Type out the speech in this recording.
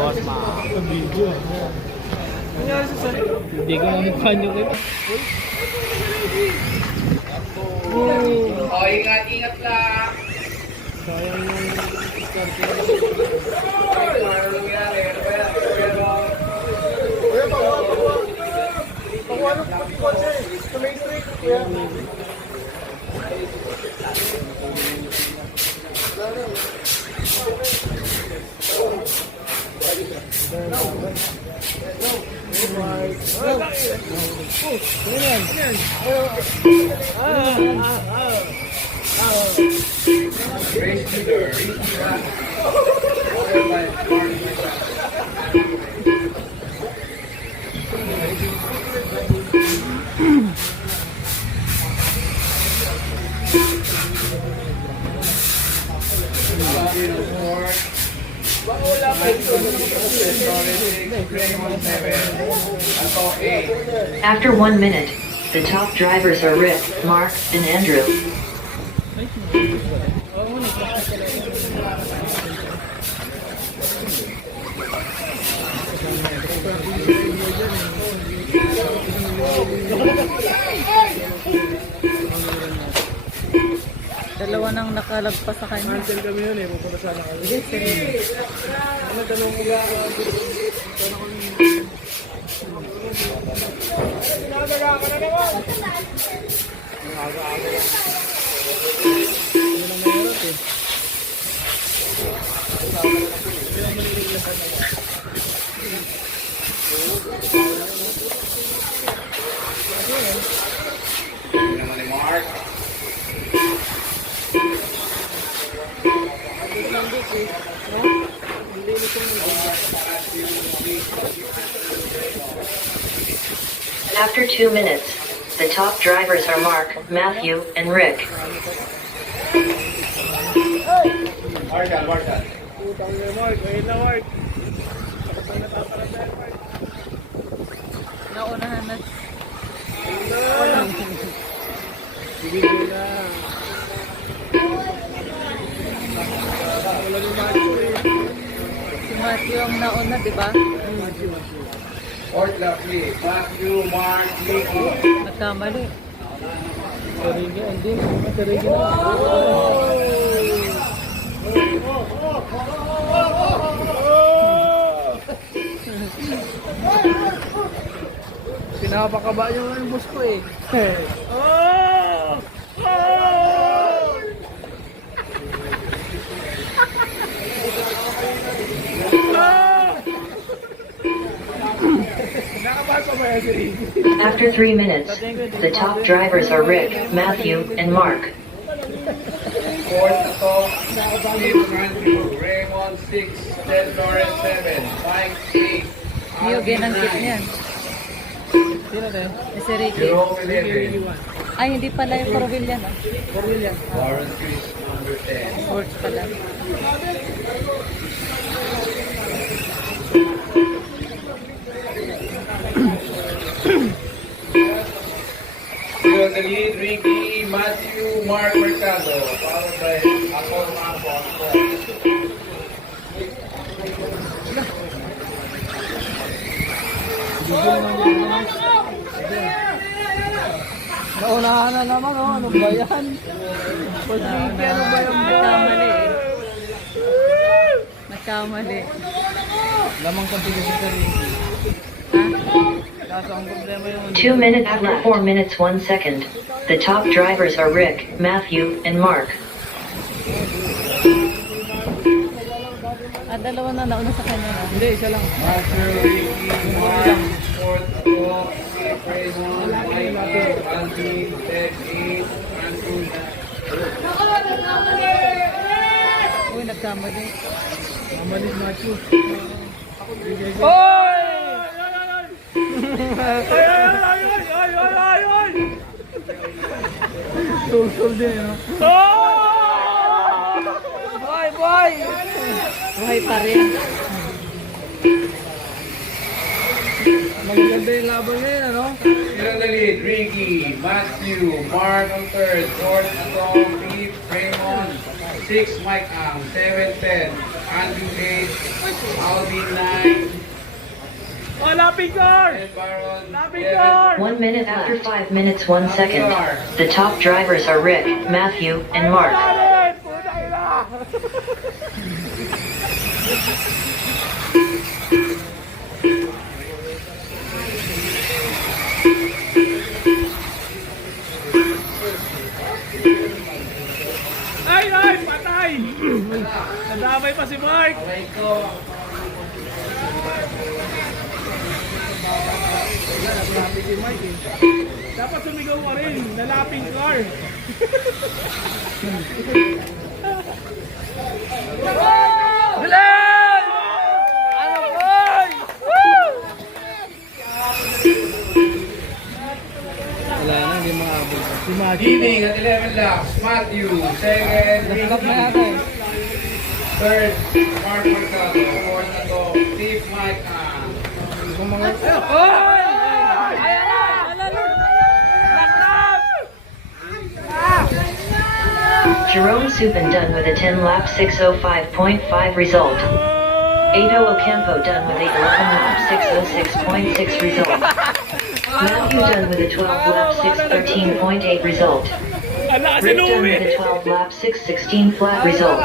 Boss Ma. Sa video. Nangyari sa sarili. Hindi ko nanukuhan yung iba. Oh, ingat, ingat lang. Sayang yung start. Ano nangyari? Ano ba yan? Race leader, After 1 minute, the top drivers are Rick, Mark, and Andrew. Dalawa nang nakalagpas sa kanya. Cancel kami yun eh. Pupunta sana kami. Ano tanong mo naman ni Mark. After 2 minutes, the top drivers are Mark, Matthew, and Rick. Mark. Putang na Mark. Ayun na Mark. Kapag natataranda Mark. Naunahan na. Bibigyan na. Wala yung Matthew eh. Si Matthew ang nauna, di ba? Matthew. Fourth lap lead, Matthew, Mark, Nico. Nagkamali. Sarili. Andun. Sarili na. Pinapakaba yung bus ko eh. After 3 minutes, the top drivers are Rick, Matthew, and Mark. Fourth na to, fifth Andrew, Raymond 6, Ted Lawrence 7, Mike 8, Niyo, ginangkit niyan. Sino tayo? Si Ricky. Jerome 11, Ay, hindi pala yung 4-wheel yan. Ah. 4-wheel yan. Warren Chris number 10. Sports pala. Still in the lead, Ricky, Matthew, Mark Mercado, followed by Apol Mambo. Naunahan na naman oh. Ano ba yan? Pag-ibig, ano ba yung Nagkamali eh. Nagkamali. lamang kang tigil sa sarili. Ha? Kaso ang problema yung 2 minutes after 4 minutes 1 second, the top drivers are Rick, Matthew, and Mark. Dalawa na nauna sa kanya na. Hindi, isa lang. Matthew, Ricky, Mark, fourth ako, Raymond, Mike, Anthony, Ted 8, Andrew. Uy, nagkamali. Mamalis Matthew. Oy! Tul din, no? Boy! Buhay pa rin. Maganda yung laban ngayon, ano? Still in the lead, Ricky, Matthew, Mark on third, fourth ako, fifth, Raymond, 6, Mike Ang, 7, 10, Andrew 8, Alvin 9. Oh, laping car! And Baron Laping 11. car! 1 minute after 5 minutes 1 second. The top drivers are Rick, Matthew, and Mark. Alin! Puta ina! Ay, ay! Patay! Nadamay pa si Mark! Okay ko. Lapit si Mike eh. Dapat sumigaw ka rin, nalaping car. Bilis! Ano boy? Woo! Wala na, hindi makaabot. Si Maggie. Leading at 11 laps, Matthew. Second, Nakakap na Ricky. yata eh. Third, Mark Mercado. Fourth na to, Steve Mike. Kung mga... Oy! Ayan na! Lakap! Jerome Subin done with a 10-lap 6:05.5 result. Ado Ocampo done with a 11-lap 6:06.6 result. Matthew done with a 12-lap 6:13.8 result. Ala, si Rick done Louie! with a 12-lap 6:16 flat result.